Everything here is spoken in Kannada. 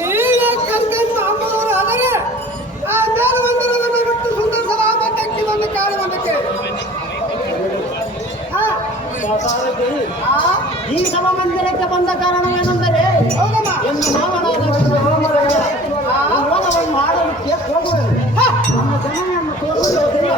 ನೀವೇ ಕರ್ಕೊಂಡು ಅಮ್ಮನವರು ಆದರೆ ಆ ಮೇಲೆ ಬಂದಿರೋದನ್ನು ಬಿಟ್ಟು ಸುಂದರ ಸಭಾ ಮಂಡಕ್ಕಿ ಒಂದು ಕಾಳು ಮಂಡಕ್ಕೆ ಈ ಸಭಾಮಂದಿರಕ್ಕೆ ಬಂದ ಕಾರಣವೇನೆಂದರೆ ಎಂದು ಮಾವನವನ್ನು ಮಾಡಲಿಕ್ಕೆ ಹೋಗುವುದು ನಮ್ಮ ಜನನನ್ನು ತೋರಿಸುವುದಿಲ್ಲ.